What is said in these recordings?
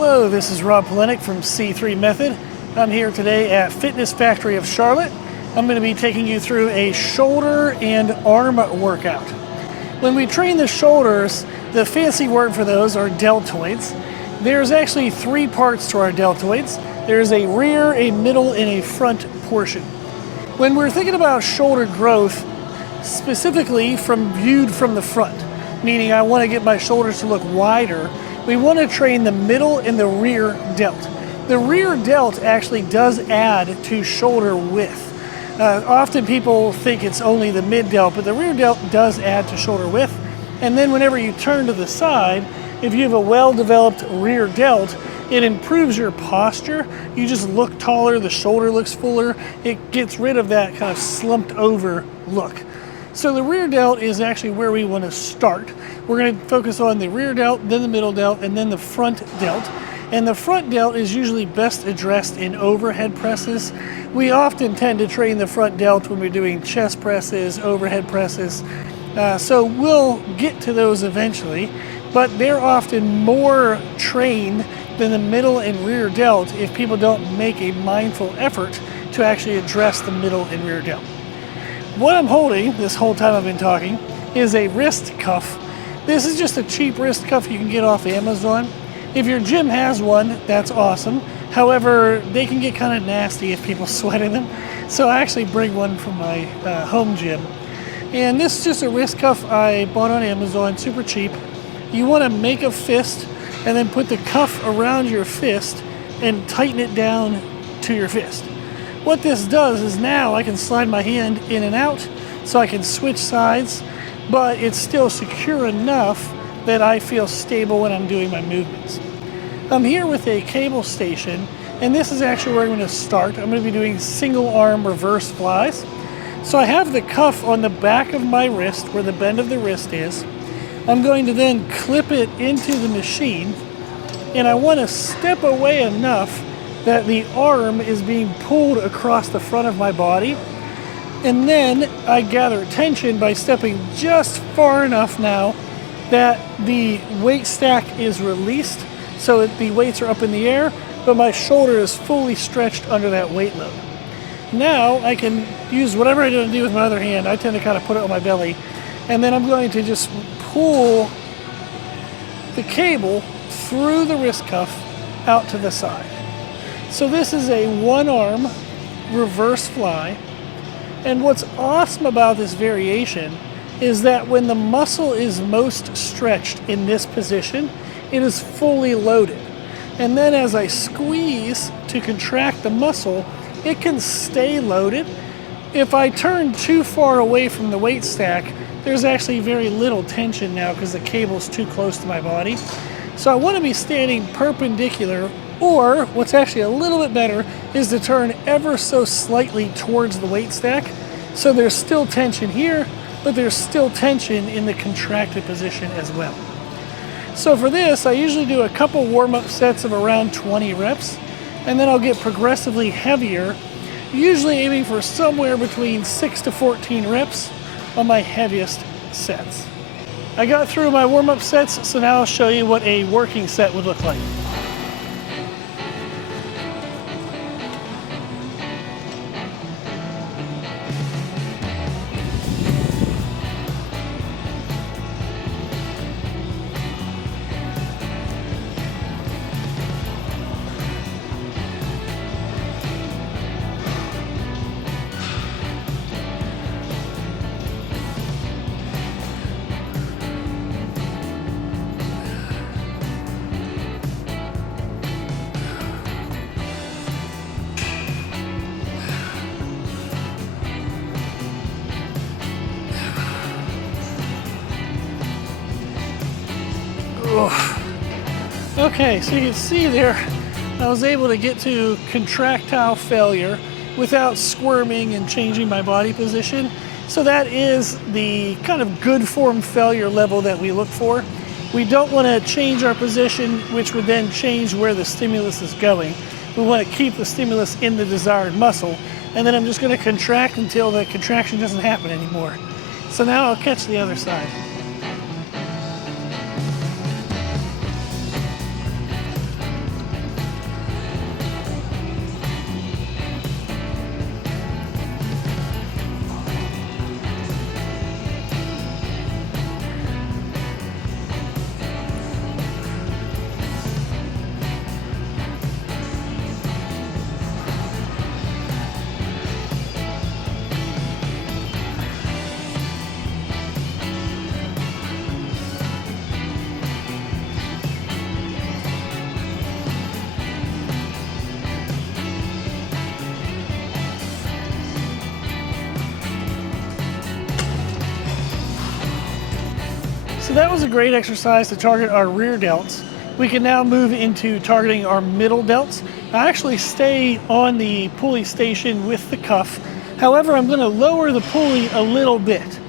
Hello, this is Rob Polenick from C3 Method. I'm here today at Fitness Factory of Charlotte. I'm going to be taking you through a shoulder and arm workout. When we train the shoulders, the fancy word for those are deltoids. There's actually three parts to our deltoids. There's a rear, a middle, and a front portion. When we're thinking about shoulder growth, specifically viewed from the front, meaning I want to get my shoulders to look wider, we want to train the middle and the rear delt. The rear delt actually does add to shoulder width. Often people think it's only the mid delt, but the rear delt does add to shoulder width. And then whenever you turn to the side, if you have a well-developed rear delt, it improves your posture. You just look taller, the shoulder looks fuller. It gets rid of that kind of slumped over look. So the rear delt is actually where we want to start. We're going to focus on the rear delt, then the middle delt, and then the front delt. And the front delt is usually best addressed in overhead presses. We often tend to train the front delt when we're doing chest presses, overhead presses. So we'll get to those eventually, but they're often more trained than the middle and rear delt if people don't make a mindful effort to actually address the middle and rear delt. What I'm holding this whole time I've been talking is a wrist cuff. This is just a cheap wrist cuff you can get off Amazon. If your gym has one, that's awesome. However, they can get kind of nasty if people sweat in them. So I actually bring one from my home gym. And this is just a wrist cuff I bought on Amazon, super cheap. You want to make a fist and then put the cuff around your fist and tighten it down to your fist. What this does is now I can slide my hand in and out so I can switch sides, but it's still secure enough that I feel stable when I'm doing my movements. I'm here with a cable station, and this is actually where I'm going to start. I'm going to be doing single arm reverse flies. So I have the cuff on the back of my wrist where the bend of the wrist is. I'm going to then clip it into the machine, and I want to step away enough that the arm is being pulled across the front of my body. And then I gather tension by stepping just far enough now that the weight stack is released, so the weights are up in the air, but my shoulder is fully stretched under that weight load. Now I can use whatever I do with my other hand. I tend to kind of put it on my belly, and then I'm going to just pull the cable through the wrist cuff out to the side. So this is a one-arm reverse fly, and what's awesome about this variation is that when the muscle is most stretched in this position, it is fully loaded. And then as I squeeze to contract the muscle, it can stay loaded. If I turn too far away from the weight stack, there's actually very little tension now because the cable's too close to my body. So I want to be standing perpendicular, or what's actually a little bit better is to turn ever so slightly towards the weight stack. So there's still tension here, but there's still tension in the contracted position as well. So for this, I usually do a couple warm-up sets of around 20 reps, and then I'll get progressively heavier, usually aiming for somewhere between 6 to 14 reps on my heaviest sets. I got through my warm-up sets, so now I'll show you what a working set would look like. Okay, so you can see there, I was able to get to contractile failure without squirming and changing my body position. So that is the kind of good form failure level that we look for. We don't want to change our position, which would then change where the stimulus is going. We want to keep the stimulus in the desired muscle, and then I'm just going to contract until the contraction doesn't happen anymore. So now I'll catch the other side. So that was a great exercise to target our rear delts. We can now move into targeting our middle delts. I actually stay on the pulley station with the cuff. However, I'm going to lower the pulley a little bit.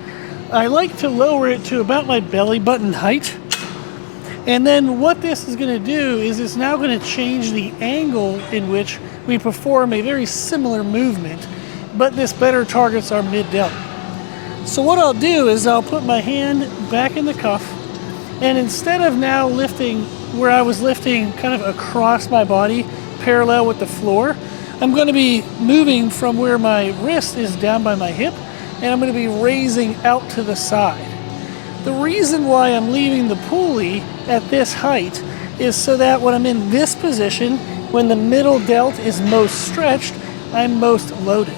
I like to lower it to about my belly button height. And then what this is going to do is it's now going to change the angle in which we perform a very similar movement, but this better targets our mid delt. So what I'll do is I'll put my hand back in the cuff, and instead of now lifting where I was lifting kind of across my body, parallel with the floor, I'm going to be moving from where my wrist is down by my hip, and I'm going to be raising out to the side. The reason why I'm leaving the pulley at this height is so that when I'm in this position, when the middle delt is most stretched, I'm most loaded.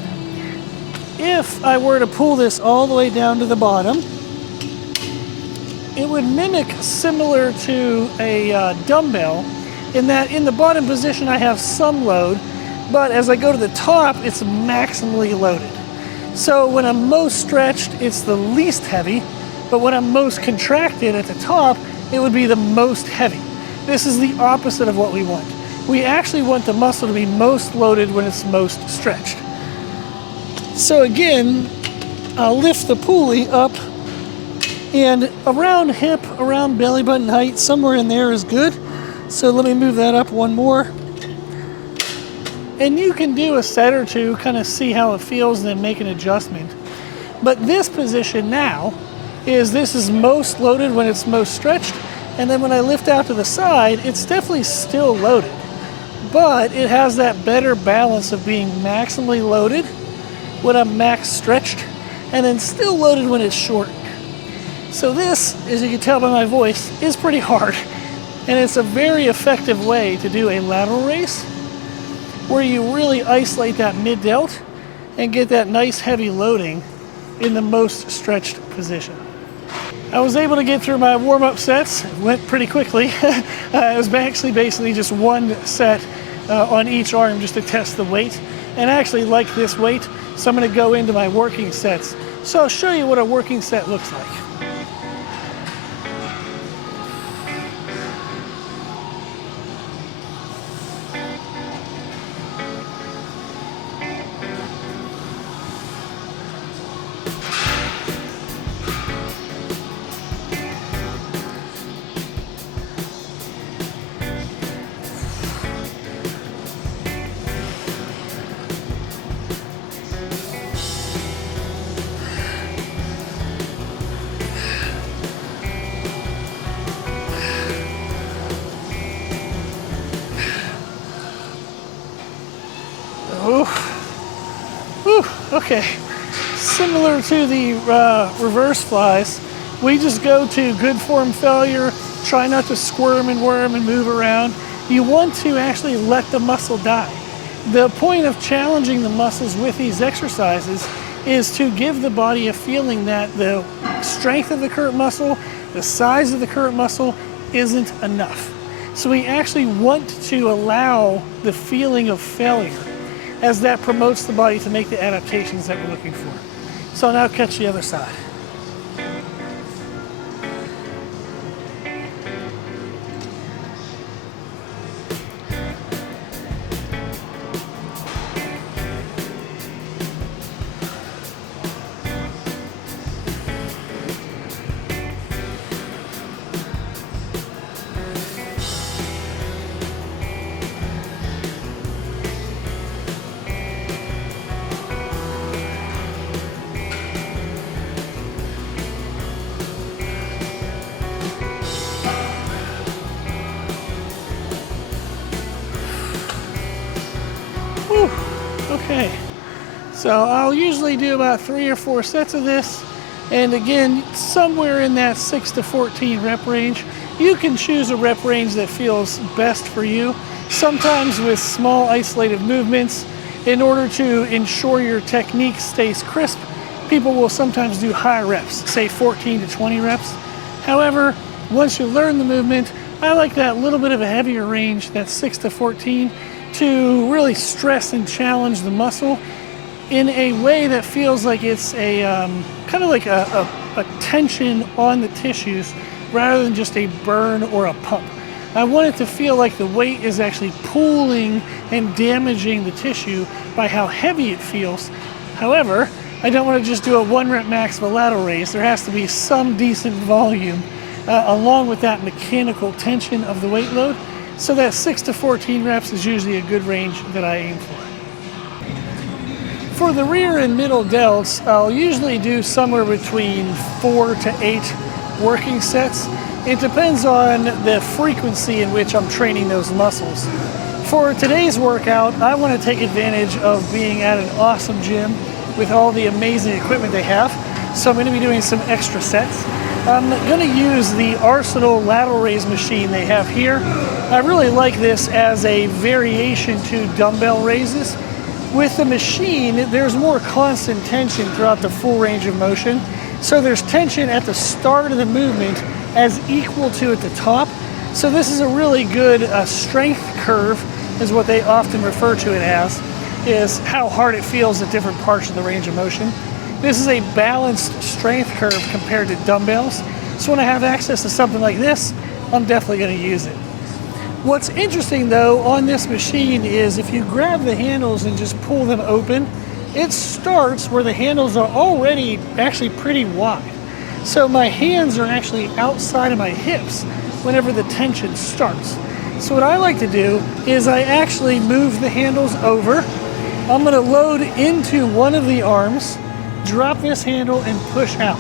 If I were to pull this all the way down to the bottom, it would mimic similar to a dumbbell in that in the bottom position I have some load, but as I go to the top, it's maximally loaded. So when I'm most stretched, it's the least heavy, but when I'm most contracted at the top, it would be the most heavy. This is the opposite of what we want. We actually want the muscle to be most loaded when it's most stretched. So again, I'll lift the pulley up, and around hip, around belly button height, somewhere in there is good. So let me move that up one more. And you can do a set or two, kind of see how it feels and then make an adjustment. But this position now this is most loaded when it's most stretched, and then when I lift out to the side, it's definitely still loaded. But it has that better balance of being maximally loaded when I'm max stretched, and then still loaded when it's shortened. So this, as you can tell by my voice, is pretty hard. And it's a very effective way to do a lateral raise where you really isolate that mid delt and get that nice heavy loading in the most stretched position. I was able to get through my warm-up sets. It went pretty quickly. It was actually basically just one set on each arm just to test the weight. And I actually like this weight, so I'm going to go into my working sets. So I'll show you what a working set looks like. Okay, similar to the reverse flies, we just go to good form failure, try not to squirm and worm and move around. You want to actually let the muscle die. The point of challenging the muscles with these exercises is to give the body a feeling that the strength of the current muscle, the size of the current muscle isn't enough. So we actually want to allow the feeling of failure, as that promotes the body to make the adaptations that we're looking for. So I'll now catch the other side. Okay, so I'll usually do about 3 or 4 sets of this, and again, somewhere in that 6 to 14 rep range. You can choose a rep range that feels best for you. Sometimes with small isolated movements, in order to ensure your technique stays crisp, people will sometimes do higher reps, say 14 to 20 reps. However, once you learn the movement, I like that little bit of a heavier range, that 6 to 14, to really stress and challenge the muscle in a way that feels like it's a kind of like a tension on the tissues rather than just a burn or a pump. I want it to feel like the weight is actually pulling and damaging the tissue by how heavy it feels. However, I don't want to just do a 1 rep max of a lateral raise. There has to be some decent volume along with that mechanical tension of the weight load. So that 6 to 14 reps is usually a good range that I aim for. For the rear and middle delts, I'll usually do somewhere between 4 to 8 working sets. It depends on the frequency in which I'm training those muscles. For today's workout, I want to take advantage of being at an awesome gym with all the amazing equipment they have. So I'm going to be doing some extra sets. I'm going to use the Arsenal lateral raise machine they have here. I really like this as a variation to dumbbell raises. With the machine, there's more constant tension throughout the full range of motion. So there's tension at the start of the movement as equal to at the top. So this is a really good strength curve, is what they often refer to it as, is how hard it feels at different parts of the range of motion. This is a balanced strength curve compared to dumbbells. So when I have access to something like this, I'm definitely going to use it. What's interesting though on this machine is if you grab the handles and just pull them open, it starts where the handles are already actually pretty wide. So my hands are actually outside of my hips whenever the tension starts. So what I like to do is I actually move the handles over. I'm going to load into one of the arms, drop this handle and push out.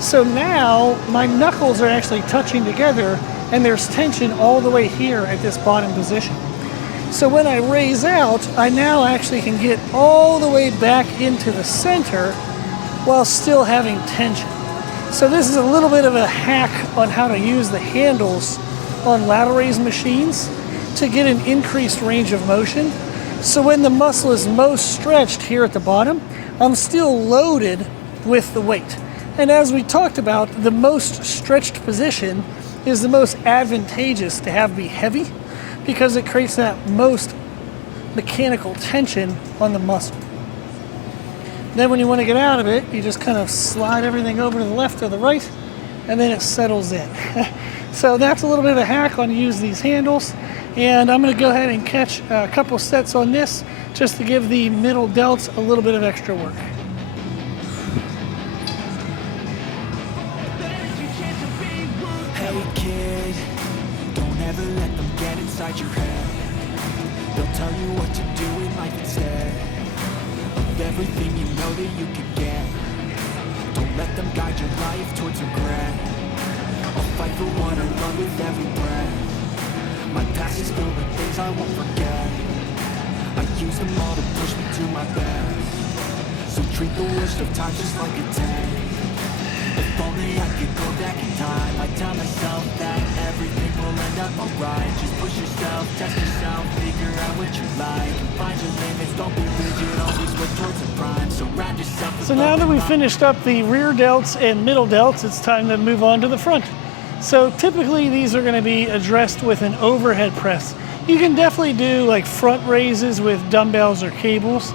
So now my knuckles are actually touching together and there's tension all the way here at this bottom position. So when I raise out, I now actually can get all the way back into the center while still having tension. So this is a little bit of a hack on how to use the handles on lateral raise machines to get an increased range of motion. So when the muscle is most stretched here at the bottom, I'm still loaded with the weight. And as we talked about, the most stretched position is the most advantageous to have be heavy because it creates that most mechanical tension on the muscle. Then when you want to get out of it, you just kind of slide everything over to the left or the right, and then it settles in. So that's a little bit of a hack on use these handles. And I'm going to go ahead and catch a couple sets on this just to give the middle delts a little bit of extra work. Hey kid, don't ever let them get inside your head. They'll tell you what to do in life instead of everything you know that you could get. Don't let them guide your life towards regret. I'll fight for what I love with every breath. My past is filled with things I won't forget. I use them all to push me to my best. So treat the worst of times just like a test. If only I could go back in time, I'd tell myself that everything will end up alright. Just push yourself, test yourself, figure out what you like, and find your limits, don't be rigid, always work towards a prime. Surround yourself with. So now that we've finished up the rear delts and middle delts, it's time to move on to the front. So typically these are going to be addressed with an overhead press. You can definitely do like front raises with dumbbells or cables,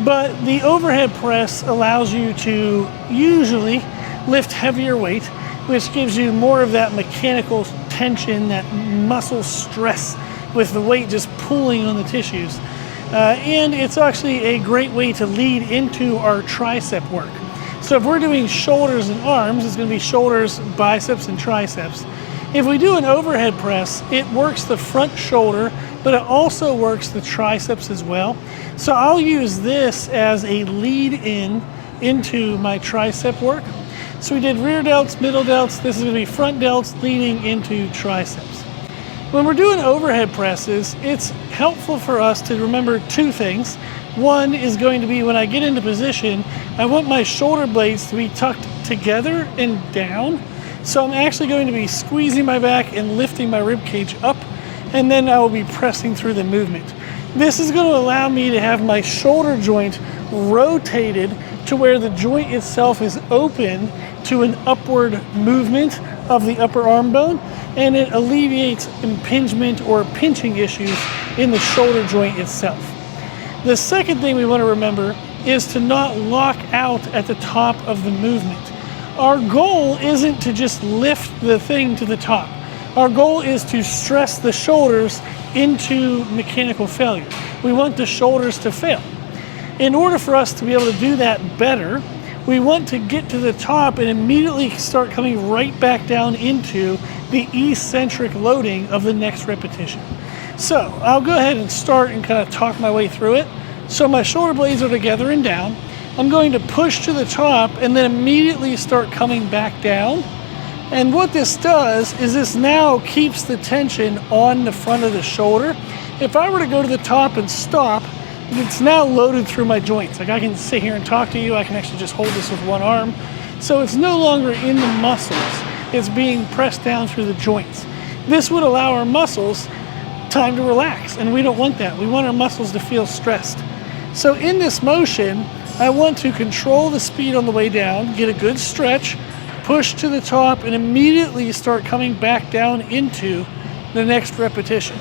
but the overhead press allows you to usually lift heavier weight, which gives you more of that mechanical tension, that muscle stress with the weight just pulling on the tissues. And it's actually a great way to lead into our tricep work. So if we're doing shoulders and arms, it's going to be shoulders, biceps, and triceps. If we do an overhead press, it works the front shoulder, but it also works the triceps as well. So I'll use this as a lead in into my tricep work. So we did rear delts, middle delts. This is going to be front delts leading into triceps. When we're doing overhead presses, it's helpful for us to remember two things. One is going to be when I get into position, I want my shoulder blades to be tucked together and down. So I'm actually going to be squeezing my back and lifting my rib cage up, and then I will be pressing through the movement. This is going to allow me to have my shoulder joint rotated to where the joint itself is open to an upward movement of the upper arm bone, and it alleviates impingement or pinching issues in the shoulder joint itself. The second thing we want to remember is to not lock out at the top of the movement. Our goal isn't to just lift the thing to the top. Our goal is to stress the shoulders into mechanical failure. We want the shoulders to fail. In order for us to be able to do that better, we want to get to the top and immediately start coming right back down into the eccentric loading of the next repetition. So I'll go ahead and start and kind of talk my way through it. So my shoulder blades are together and down. I'm going to push to the top and then immediately start coming back down. And what this does is this now keeps the tension on the front of the shoulder. If I were to go to the top and stop, it's now loaded through my joints. Like I can sit here and talk to you, I can actually just hold this with one arm. So it's no longer in the muscles, it's being pressed down through the joints. This would allow our muscles time to relax, and we don't want that. We want our muscles to feel stressed. So in this motion, I want to control the speed on the way down, get a good stretch, push to the top, and immediately start coming back down into the next repetition.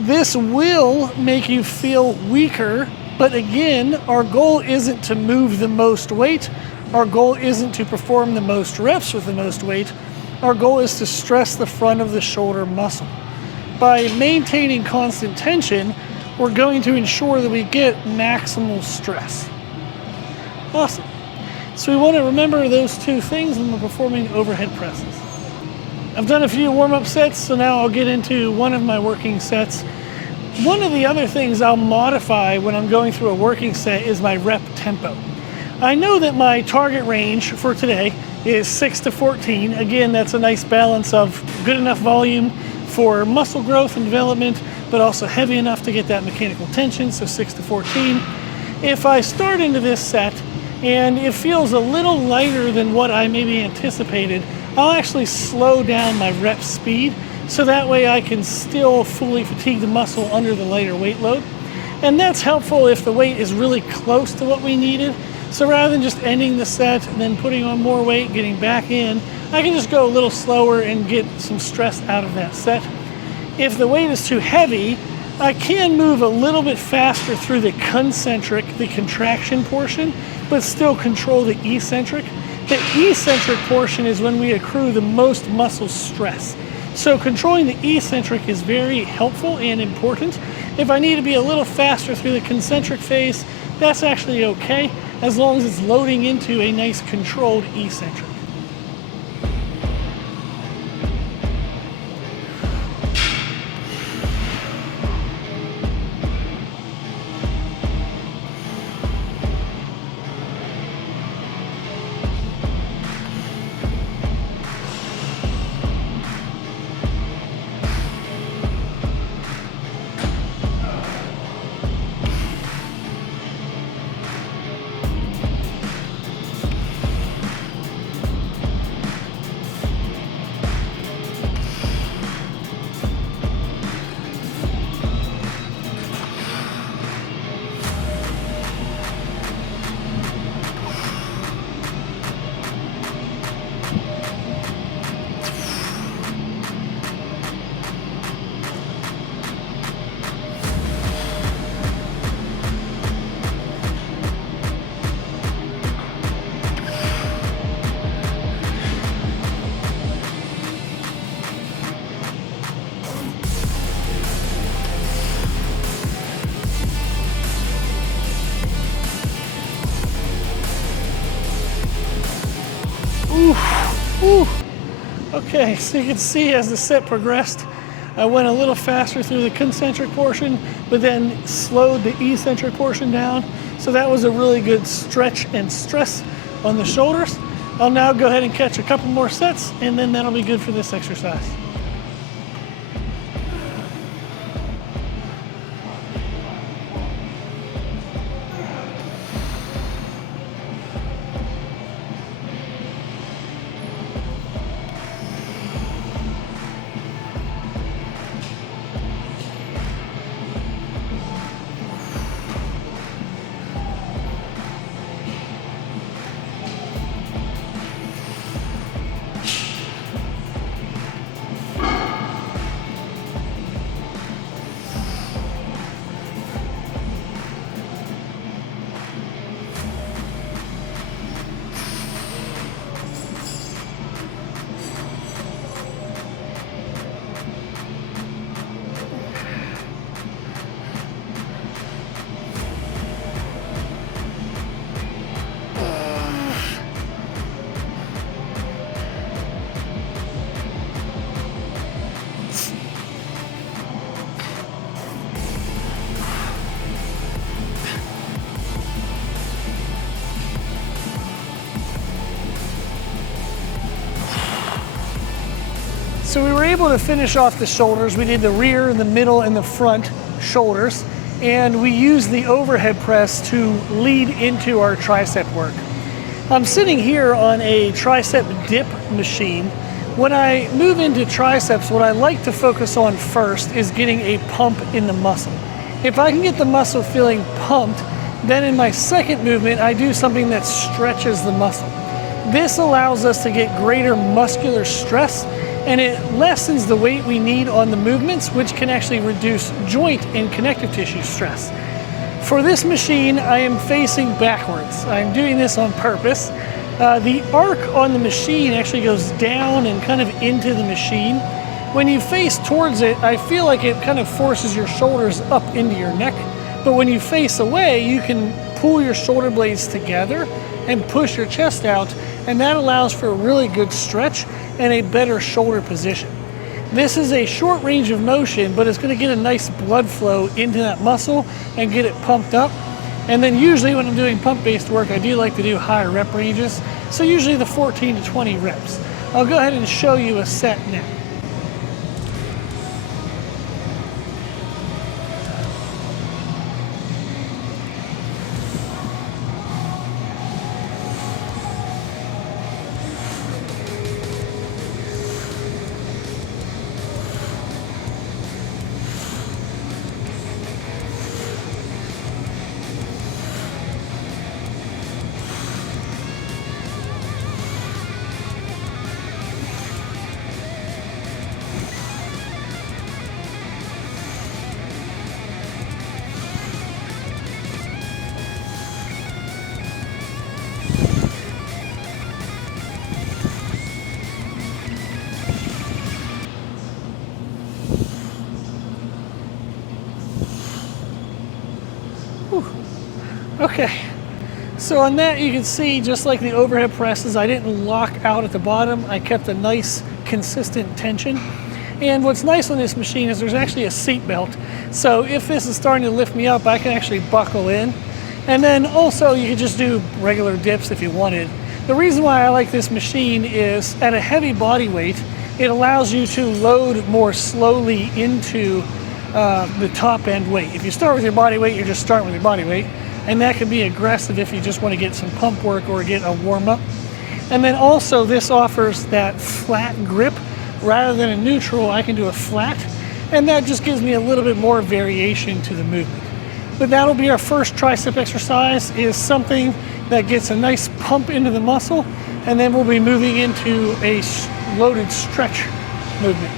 This will make you feel weaker, but again, our goal isn't to move the most weight. Our goal isn't to perform the most reps with the most weight. Our goal is to stress the front of the shoulder muscle. By maintaining constant tension, we're going to ensure that we get maximal stress. Awesome. So we want to remember those two things when we're performing overhead presses. I've done a few warm-up sets, so now I'll get into one of my working sets. One of the other things I'll modify when I'm going through a working set is my rep tempo. I know that my target range for today is 6 to 14. Again, that's a nice balance of good enough volume for muscle growth and development, but also heavy enough to get that mechanical tension, so 6 to 14. If I start into this set and it feels a little lighter than what I maybe anticipated, I'll actually slow down my rep speed so that way I can still fully fatigue the muscle under the lighter weight load. And that's helpful if the weight is really close to what we needed. So rather than just ending the set and then putting on more weight, getting back in, I can just go a little slower and get some stress out of that set. If the weight is too heavy, I can move a little bit faster through the concentric, the contraction portion, but still control the eccentric. The eccentric portion is when we accrue the most muscle stress. So controlling the eccentric is very helpful and important. If I need to be a little faster through the concentric phase, that's actually okay, as long as it's loading into a nice controlled eccentric. Okay, so you can see as the set progressed, I went a little faster through the concentric portion, but then slowed the eccentric portion down. So that was a really good stretch and stress on the shoulders. I'll now go ahead and catch a couple more sets, and then that'll be good for this exercise. So we were able to finish off the shoulders. We did the rear, the middle, and the front shoulders, and we used the overhead press to lead into our tricep work. I'm sitting here on a tricep dip machine. When I move into triceps, what I like to focus on first is getting a pump in the muscle. If I can get the muscle feeling pumped, then in my second movement, I do something that stretches the muscle. This allows us to get greater muscular stress, and it lessens the weight we need on the movements, which can actually reduce joint and connective tissue stress. For this machine, I am facing backwards. I'm doing this on purpose. The arc on the machine actually goes down and kind of into the machine. When you face towards it, I feel like it kind of forces your shoulders up into your neck. But when you face away, you can pull your shoulder blades together and push your chest out, and that allows for a really good stretch and a better shoulder position. This is a short range of motion, but it's going to get a nice blood flow into that muscle and get it pumped up. And then usually when I'm doing pump-based work, I do like to do higher rep ranges, so usually the 14 to 20 reps. I'll go ahead and show you a set now. Okay, so on that you can see, just like the overhead presses, I didn't lock out at the bottom. I kept a nice consistent tension. And what's nice on this machine is there's actually a seat belt. So if this is starting to lift me up, I can actually buckle in. And then also you can just do regular dips if you wanted. The reason why I like this machine is at a heavy body weight, it allows you to load more slowly into the top end weight. If you start with your body weight, you're just starting with your body weight. And that can be aggressive if you just want to get some pump work or get a warm up. And then also this offers that flat grip. Rather than a neutral, I can do a flat, and that just gives me a little bit more variation to the movement. But that'll be our first tricep exercise, is something that gets a nice pump into the muscle, and then we'll be moving into a loaded stretch movement.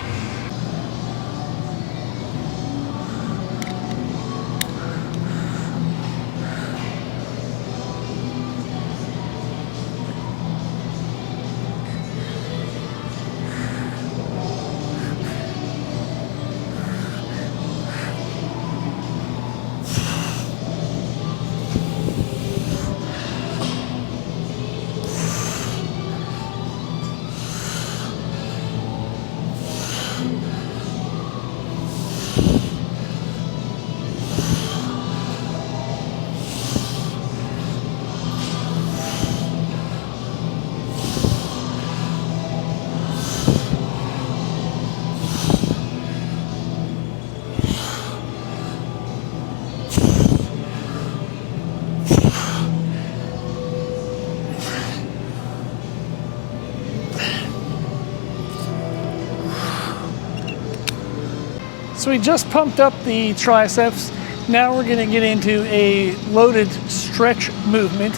So we just pumped up the triceps. Now we're going to get into a loaded stretch movement.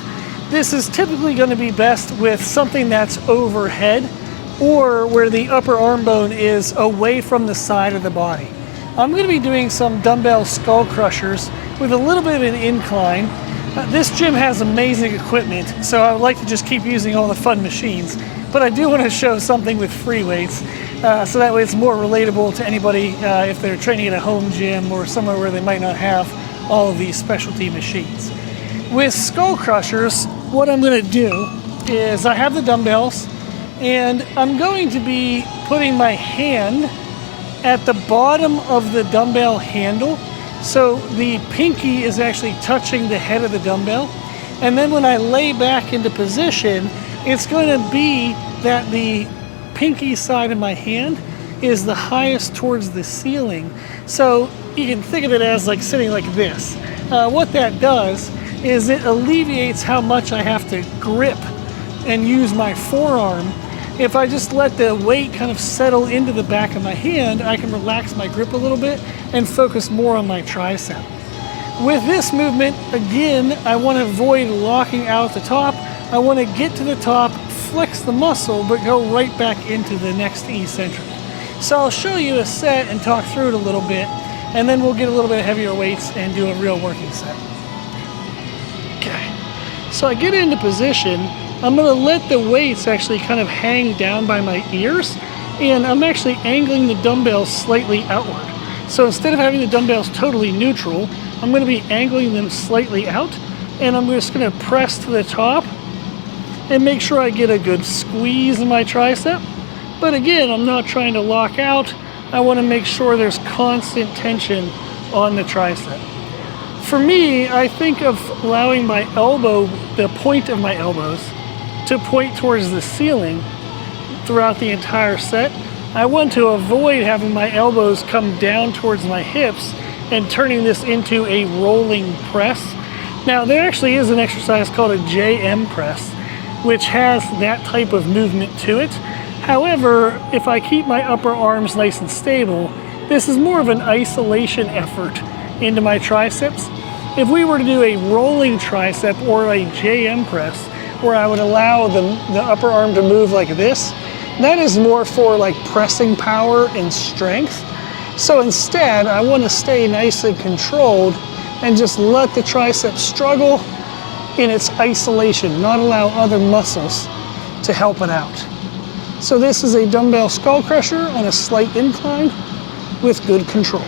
This is typically going to be best with something that's overhead or where the upper arm bone is away from the side of the body. I'm going to be doing some dumbbell skull crushers with a little bit of an incline. This gym has amazing equipment, so I would like to just keep using all the fun machines. But I do want to show something with free weights, so that way it's more relatable to anybody if they're training at a home gym or somewhere where they might not have all of these specialty machines. With skull crushers, what I'm going to do is I have the dumbbells, and I'm going to be putting my hand at the bottom of the dumbbell handle, so the pinky is actually touching the head of the dumbbell. And then when I lay back into position, it's going to be that the pinky side of my hand is the highest towards the ceiling. So you can think of it as like sitting like this. What that does is it alleviates how much I have to grip and use my forearm. If I just let the weight kind of settle into the back of my hand, I can relax my grip a little bit and focus more on my tricep. With this movement, again, I want to avoid locking out at the top. I want to get to the top, flex the muscle, but go right back into the next eccentric. So I'll show you a set and talk through it a little bit, and then we'll get a little bit heavier weights and do a real working set. Okay, so I get into position. I'm gonna let the weights actually kind of hang down by my ears, and I'm actually angling the dumbbells slightly outward. So instead of having the dumbbells totally neutral, I'm gonna be angling them slightly out, and I'm just gonna press to the top and make sure I get a good squeeze in my tricep. But again, I'm not trying to lock out. I wanna make sure there's constant tension on the tricep. For me, I think of allowing my elbow, the point of my elbows, to point towards the ceiling throughout the entire set. I want to avoid having my elbows come down towards my hips and turning this into a rolling press. Now, there actually is an exercise called a JM press, which has that type of movement to it. However, if I keep my upper arms nice and stable, this is more of an isolation effort into my triceps. If we were to do a rolling tricep or a JM press, where I would allow the upper arm to move like this, that is more for like pressing power and strength. So instead, I want to stay nice and controlled and just let the tricep struggle in its isolation, not allow other muscles to help it out. So this is a dumbbell skull crusher on a slight incline with good control.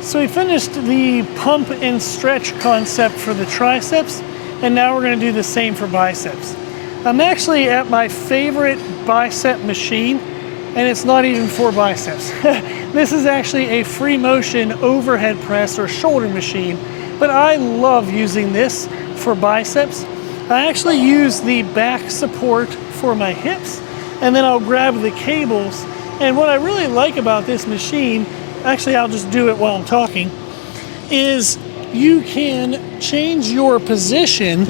So we finished the pump and stretch concept for the triceps, and now we're going to do the same for biceps. I'm actually at my favorite bicep machine, and it's not even for biceps. This is actually a free motion overhead press or shoulder machine, but I love using this for biceps. I actually use the back support for my hips, and then I'll grab the cables. And what I really like about this machine, actually I'll just do it while I'm talking, is you can change your position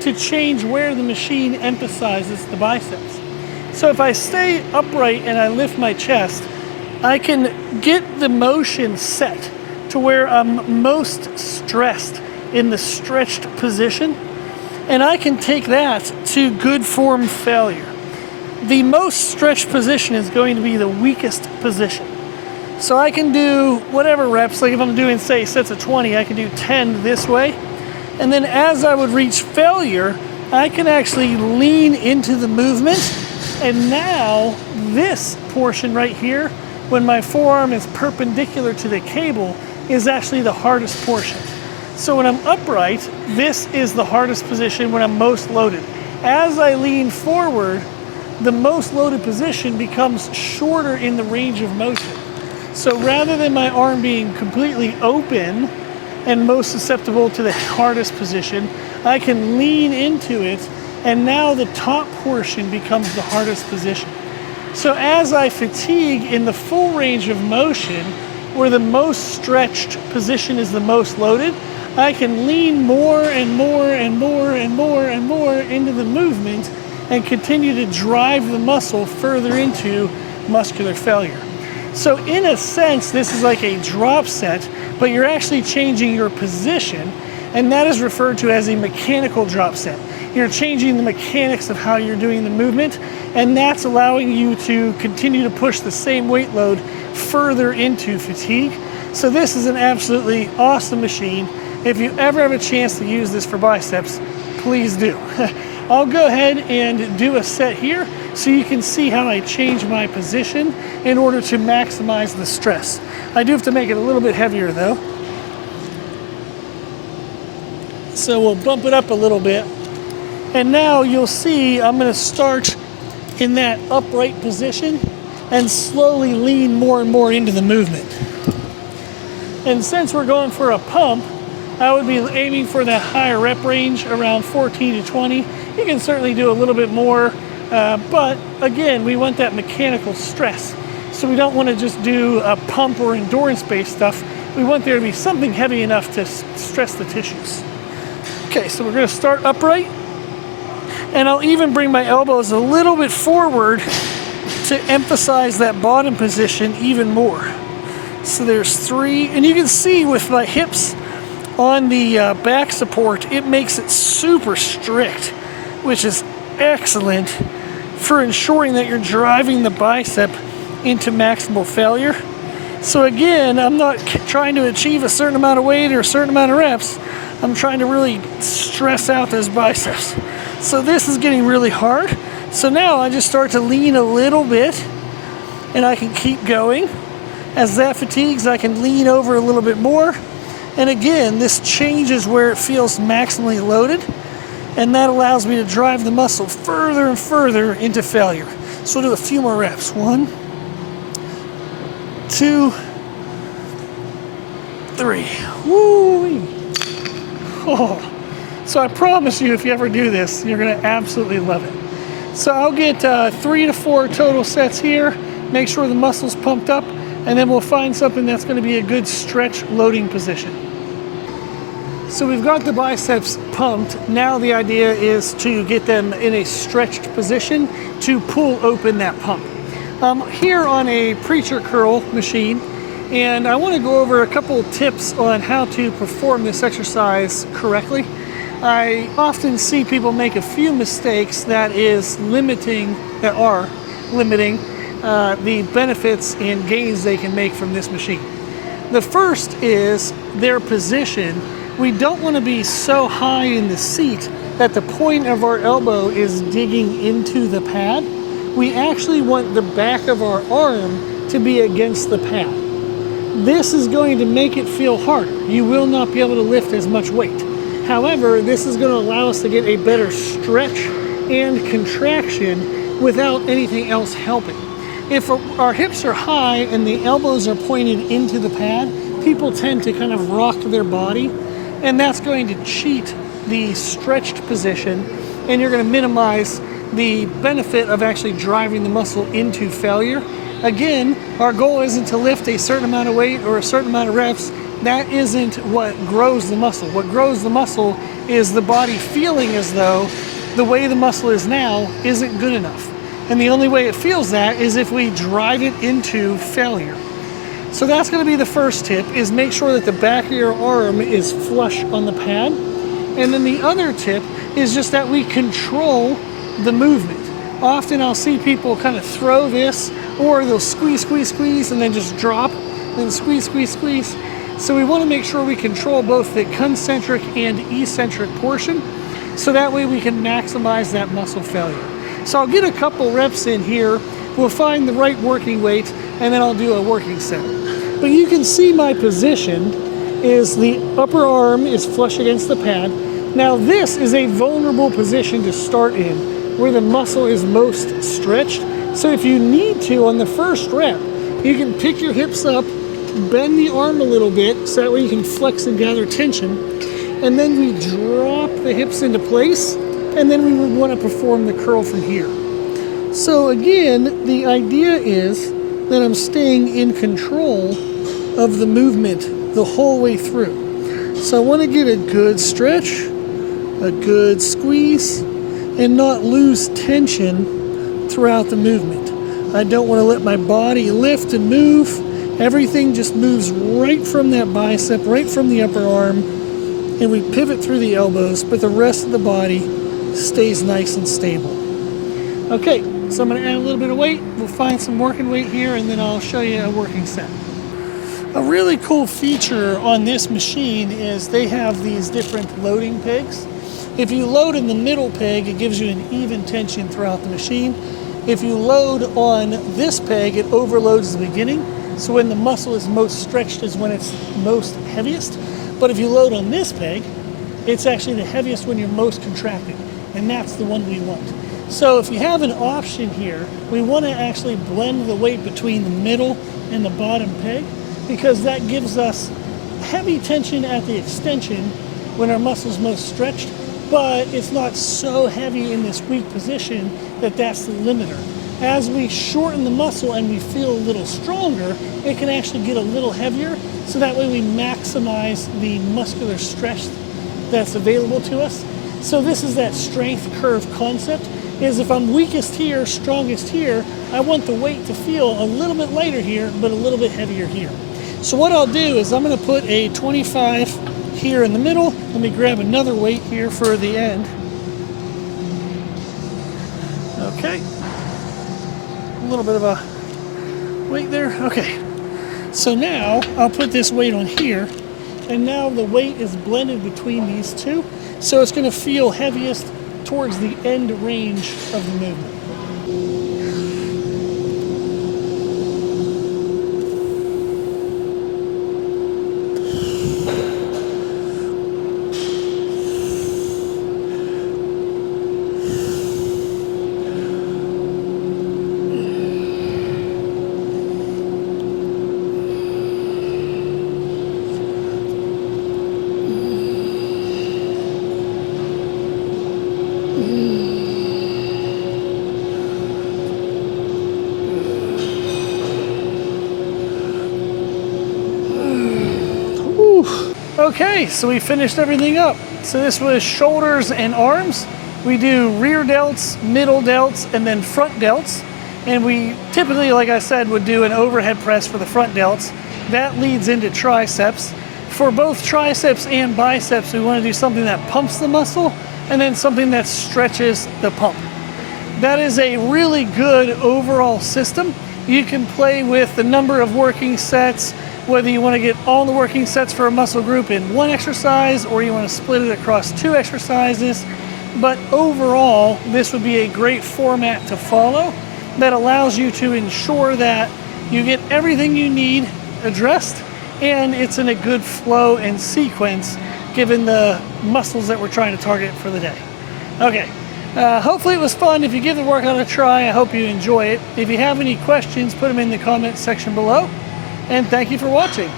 to change where the machine emphasizes the biceps. So if I stay upright and I lift my chest, I can get the motion set to where I'm most stressed in the stretched position, and I can take that to good form failure. The most stretched position is going to be the weakest position. So I can do whatever reps, like if I'm doing, say, sets of 20, I can do 10 this way. And then as I would reach failure, I can actually lean into the movement. And now this portion right here, when my forearm is perpendicular to the cable, is actually the hardest portion. So when I'm upright, this is the hardest position when I'm most loaded. As I lean forward, the most loaded position becomes shorter in the range of motion. So rather than my arm being completely open and most susceptible to the hardest position, I can lean into it, and now the top portion becomes the hardest position. So as I fatigue in the full range of motion, where the most stretched position is the most loaded, I can lean more and more and more and more and more into the movement and continue to drive the muscle further into muscular failure. So in a sense, this is like a drop set, but you're actually changing your position, and that is referred to as a mechanical drop set. You're changing the mechanics of how you're doing the movement, and that's allowing you to continue to push the same weight load further into fatigue. So this is an absolutely awesome machine. If you ever have a chance to use this for biceps, please do. I'll go ahead and do a set here so you can see how I change my position in order to maximize the stress. I do have to make it a little bit heavier though. So we'll bump it up a little bit. And now you'll see I'm going to start in that upright position and slowly lean more and more into the movement. And since we're going for a pump, I would be aiming for that higher rep range around 14 to 20. You can certainly do a little bit more, but again, we want that mechanical stress. So we don't want to just do a pump or endurance-based stuff. We want there to be something heavy enough to stress the tissues. Okay, so we're going to start upright, and I'll even bring my elbows a little bit forward to emphasize that bottom position even more. So there's 3, and you can see with my hips on the back support, it makes it super strict, which is excellent for ensuring that you're driving the bicep into maximal failure. So again, I'm not trying to achieve a certain amount of weight or a certain amount of reps. I'm trying to really stress out those biceps. So this is getting really hard. So now I just start to lean a little bit, and I can keep going. As that fatigues, I can lean over a little bit more. And again, this changes where it feels maximally loaded, and that allows me to drive the muscle further and further into failure. So we'll do a few more reps. 1, 2, 3. Woo! Oh. So I promise you, if you ever do this, you're going to absolutely love it. So I'll get 3 to 4 total sets here, make sure the muscle's pumped up, and then we'll find something that's going to be a good stretch loading position. So we've got the biceps pumped. Now the idea is to get them in a stretched position to pull open that pump. Here on a preacher curl machine, and I want to go over a couple tips on how to perform this exercise correctly. I often see people make a few mistakes that are limiting the benefits and gains they can make from this machine. The first is their position. We don't want to be so high in the seat that the point of our elbow is digging into the pad. We actually want the back of our arm to be against the pad. This is going to make it feel harder. You will not be able to lift as much weight. However, this is going to allow us to get a better stretch and contraction without anything else helping. If our hips are high and the elbows are pointed into the pad, people tend to kind of rock their body, and that's going to cheat the stretched position, and you're going to minimize the benefit of actually driving the muscle into failure. Again, our goal isn't to lift a certain amount of weight or a certain amount of reps. That isn't what grows the muscle. What grows the muscle is the body feeling as though the way the muscle is now isn't good enough. And the only way it feels that is if we drive it into failure. So that's going to be the first tip, is make sure that the back of your arm is flush on the pad. And then the other tip is just that we control the movement. Often I'll see people kind of throw this, or they'll squeeze, squeeze, squeeze, and then just drop, then squeeze, squeeze, squeeze. So we want to make sure we control both the concentric and eccentric portion, so that way we can maximize that muscle failure. So I'll get a couple reps in here, we'll find the right working weight, and then I'll do a working set. But you can see my position is the upper arm is flush against the pad. Now this is a vulnerable position to start in, where the muscle is most stretched. So if you need to, on the first rep, you can pick your hips up, bend the arm a little bit, so that way you can flex and gather tension. And then we drop the hips into place, and then we would want to perform the curl from here. So again, the idea is that I'm staying in control of the movement the whole way through. So I want to get a good stretch, a good squeeze, and not lose tension throughout the movement. I don't want to let my body lift and move. Everything just moves right from that bicep, right from the upper arm, and we pivot through the elbows, but the rest of the body stays nice and stable. Okay, so I'm going to add a little bit of weight. We'll find some working weight here, and then I'll show you a working set. A really cool feature on this machine is they have these different loading pegs. If you load in the middle peg, it gives you an even tension throughout the machine. If you load on this peg, it overloads the beginning. So when the muscle is most stretched is when it's most heaviest. But if you load on this peg, it's actually the heaviest when you're most contracted. And that's the one we want. So if you have an option here, we want to actually blend the weight between the middle and the bottom peg, because that gives us heavy tension at the extension when our muscle's most stretched, but it's not so heavy in this weak position that that's the limiter. As we shorten the muscle and we feel a little stronger, it can actually get a little heavier, so that way we maximize the muscular stretch that's available to us. So this is that strength curve concept, is if I'm weakest here, strongest here, I want the weight to feel a little bit lighter here, but a little bit heavier here. So what I'll do is I'm going to put a 25 here in the middle. Let me grab another weight here for the end. Okay. A little bit of a weight there. Okay. So now I'll put this weight on here, and now the weight is blended between these two. So it's going to feel heaviest towards the end range of the movement. Okay, so we finished everything up. So this was shoulders and arms. We do rear delts, middle delts, and then front delts. And we typically, like I said, would do an overhead press for the front delts. That leads into triceps. For both triceps and biceps, we want to do something that pumps the muscle and then something that stretches the pump. That is a really good overall system. You can play with the number of working sets, whether you want to get all the working sets for a muscle group in one exercise or you want to split it across 2 exercises. But overall, this would be a great format to follow that allows you to ensure that you get everything you need addressed and it's in a good flow and sequence given the muscles that we're trying to target for the day. Okay, hopefully it was fun. If you give the workout a try, I hope you enjoy it. If you have any questions, put them in the comment section below. And thank you for watching.